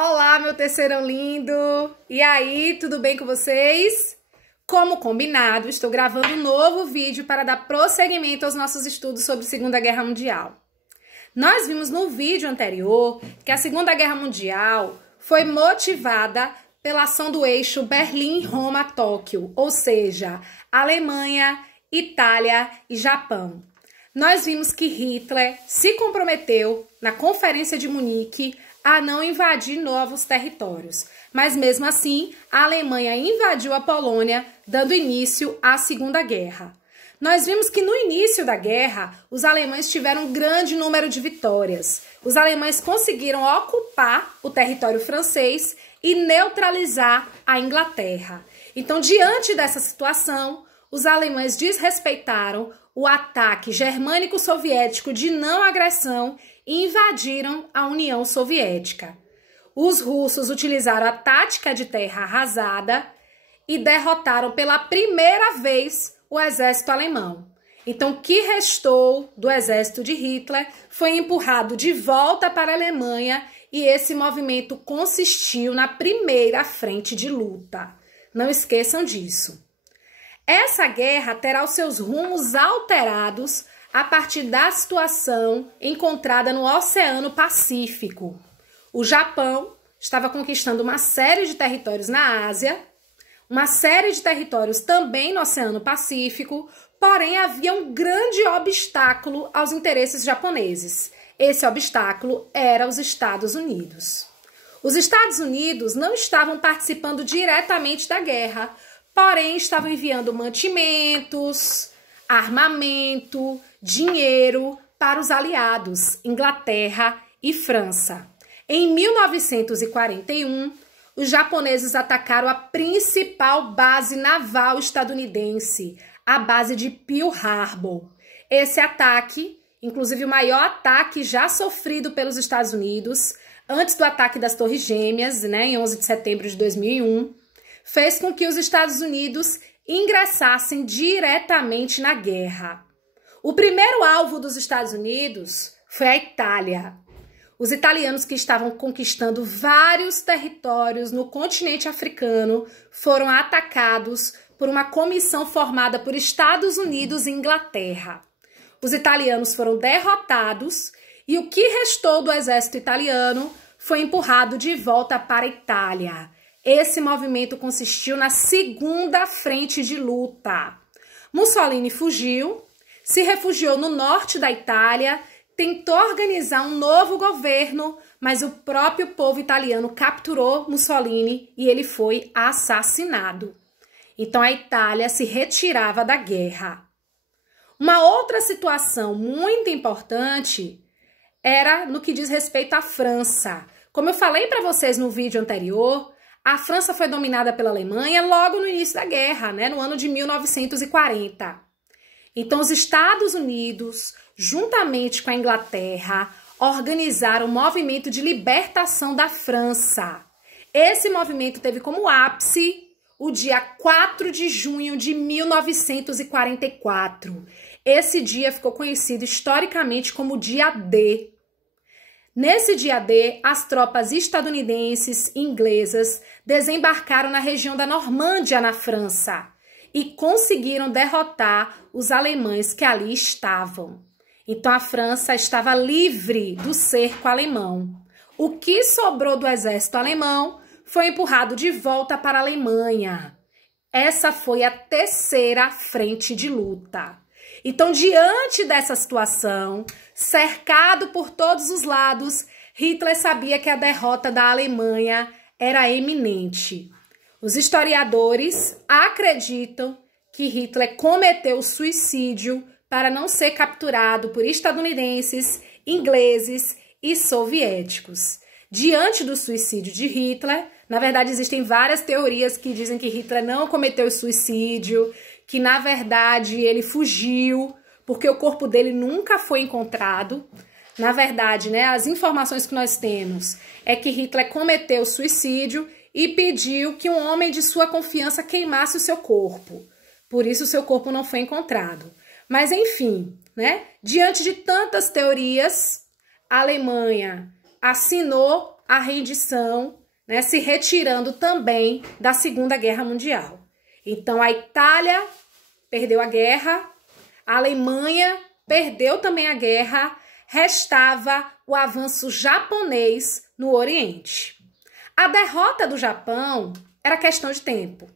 Olá, meu terceirão lindo! E aí, tudo bem com vocês? Como combinado, estou gravando um novo vídeo para dar prosseguimento aos nossos estudos sobre Segunda Guerra Mundial. Nós vimos no vídeo anterior que a Segunda Guerra Mundial foi motivada pela ação do eixo Berlim-Roma-Tóquio, ou seja, Alemanha, Itália e Japão. Nós vimos que Hitler se comprometeu na Conferência de Munique a não invadir novos territórios. Mas mesmo assim, a Alemanha invadiu a Polônia, dando início à Segunda Guerra. Nós vimos que no início da guerra, os alemães tiveram um grande número de vitórias. Os alemães conseguiram ocupar o território francês e neutralizar a Inglaterra. Então, diante dessa situação, os alemães desrespeitaram o ataque germânico-soviético de não agressão e invadiram a União Soviética. Os russos utilizaram a tática de terra arrasada e derrotaram pela primeira vez o exército alemão. Então, o que restou do exército de Hitler foi empurrado de volta para a Alemanha e esse movimento consistiu na primeira frente de luta. Não esqueçam disso. Essa guerra terá os seus rumos alterados a partir da situação encontrada no Oceano Pacífico. O Japão estava conquistando uma série de territórios na Ásia, uma série de territórios também no Oceano Pacífico, porém havia um grande obstáculo aos interesses japoneses. Esse obstáculo era os Estados Unidos. Os Estados Unidos não estavam participando diretamente da guerra, porém estavam enviando mantimentos, armamento, dinheiro para os aliados, Inglaterra e França. Em 1941, os japoneses atacaram a principal base naval estadunidense, a base de Pearl Harbor. Esse ataque, inclusive o maior ataque já sofrido pelos Estados Unidos, antes do ataque das Torres Gêmeas, em 11 de setembro de 2001, fez com que os Estados Unidos ingressassem diretamente na guerra. O primeiro alvo dos Estados Unidos foi a Itália. Os italianos, que estavam conquistando vários territórios no continente africano, foram atacados por uma comissão formada por Estados Unidos e Inglaterra. Os italianos foram derrotados e o que restou do exército italiano foi empurrado de volta para a Itália. Esse movimento consistiu na segunda frente de luta. Mussolini fugiu, se refugiou no norte da Itália, tentou organizar um novo governo, mas o próprio povo italiano capturou Mussolini e ele foi assassinado. Então a Itália se retirava da guerra. Uma outra situação muito importante era no que diz respeito à França. Como eu falei para vocês no vídeo anterior, a França foi dominada pela Alemanha logo no início da guerra, no ano de 1940. Então, os Estados Unidos, juntamente com a Inglaterra, organizaram o movimento de libertação da França. Esse movimento teve como ápice o dia 4 de junho de 1944. Esse dia ficou conhecido historicamente como Dia D. Nesse dia D, as tropas estadunidenses e inglesas desembarcaram na região da Normândia, na França, e conseguiram derrotar os alemães que ali estavam. Então a França estava livre do cerco alemão. O que sobrou do exército alemão foi empurrado de volta para a Alemanha. Essa foi a terceira frente de luta. Então, diante dessa situação, cercado por todos os lados, Hitler sabia que a derrota da Alemanha era iminente. Os historiadores acreditam que Hitler cometeu suicídio para não ser capturado por estadunidenses, ingleses e soviéticos. Diante do suicídio de Hitler, na verdade existem várias teorias que dizem que Hitler não cometeu suicídio, que na verdade ele fugiu, porque o corpo dele nunca foi encontrado. Na verdade, as informações que nós temos é que Hitler cometeu suicídio e pediu que um homem de sua confiança queimasse o seu corpo. Por isso o seu corpo não foi encontrado. Mas enfim, diante de tantas teorias, a Alemanha assinou a rendição, né, se retirando também da Segunda Guerra Mundial. Então, a Itália perdeu a guerra, a Alemanha perdeu também a guerra, restava o avanço japonês no Oriente. A derrota do Japão era questão de tempo.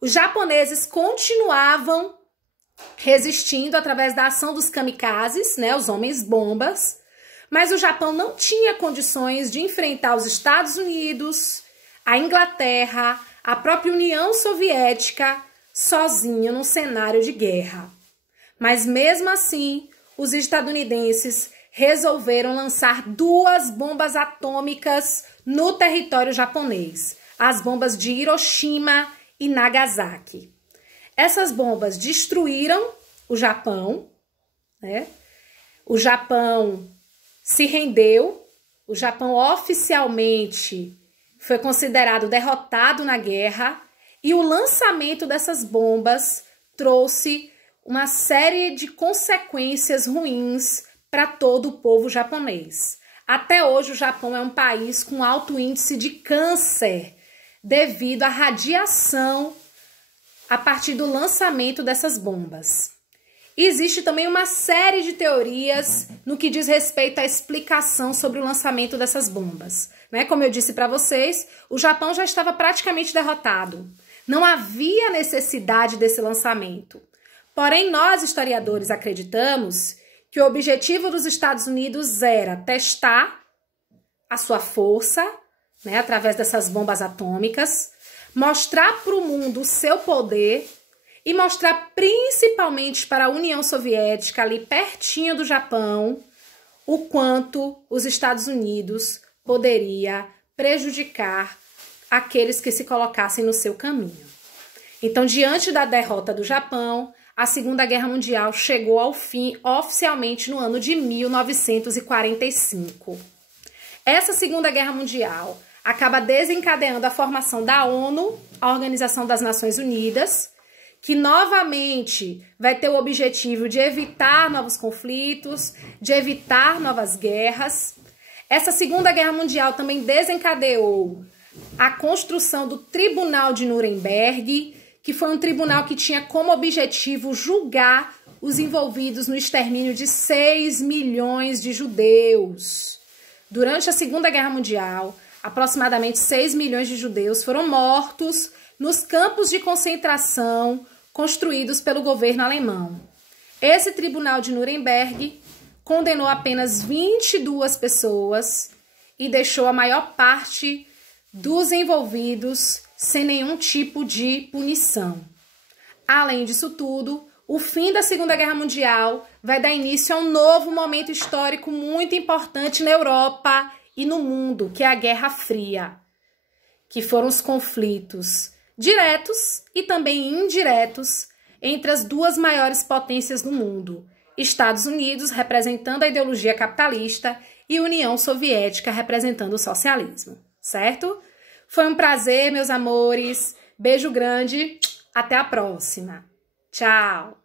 Os japoneses continuavam resistindo através da ação dos kamikazes, né, os homens-bombas, mas o Japão não tinha condições de enfrentar os Estados Unidos, a Inglaterra, a própria União Soviética, sozinho num cenário de guerra. Mas mesmo assim, os estadunidenses resolveram lançar 2 bombas atômicas no território japonês, as bombas de Hiroshima e Nagasaki. Essas bombas destruíram o Japão, né? O Japão se rendeu, o Japão oficialmente foi considerado derrotado na guerra e o lançamento dessas bombas trouxe uma série de consequências ruins para todo o povo japonês. Até hoje, o Japão é um país com alto índice de câncer devido à radiação a partir do lançamento dessas bombas. Existe também uma série de teorias no que diz respeito à explicação sobre o lançamento dessas bombas. Né? Como eu disse para vocês, o Japão já estava praticamente derrotado. Não havia necessidade desse lançamento. Porém, nós, historiadores, acreditamos que o objetivo dos Estados Unidos era testar a sua força, né, através dessas bombas atômicas, mostrar para o mundo o seu poder e mostrar principalmente para a União Soviética, ali pertinho do Japão, o quanto os Estados Unidos poderia prejudicar aqueles que se colocassem no seu caminho. Então, diante da derrota do Japão, a Segunda Guerra Mundial chegou ao fim oficialmente no ano de 1945. Essa Segunda Guerra Mundial acaba desencadeando a formação da ONU, a Organização das Nações Unidas, que novamente vai ter o objetivo de evitar novos conflitos, de evitar novas guerras. Essa Segunda Guerra Mundial também desencadeou a construção do Tribunal de Nuremberg, que foi um tribunal que tinha como objetivo julgar os envolvidos no extermínio de 6 milhões de judeus. Durante a Segunda Guerra Mundial, aproximadamente 6 milhões de judeus foram mortos nos campos de concentração construídos pelo governo alemão. Esse Tribunal de Nuremberg condenou apenas 22 pessoas e deixou a maior parte dos envolvidos sem nenhum tipo de punição. Além disso tudo, o fim da Segunda Guerra Mundial vai dar início a um novo momento histórico muito importante na Europa e no mundo, que é a Guerra Fria, que foram os conflitos diretos e também indiretos entre as 2 maiores potências do mundo, Estados Unidos representando a ideologia capitalista e União Soviética representando o socialismo, certo? Foi um prazer, meus amores. Beijo grande. Até a próxima. Tchau.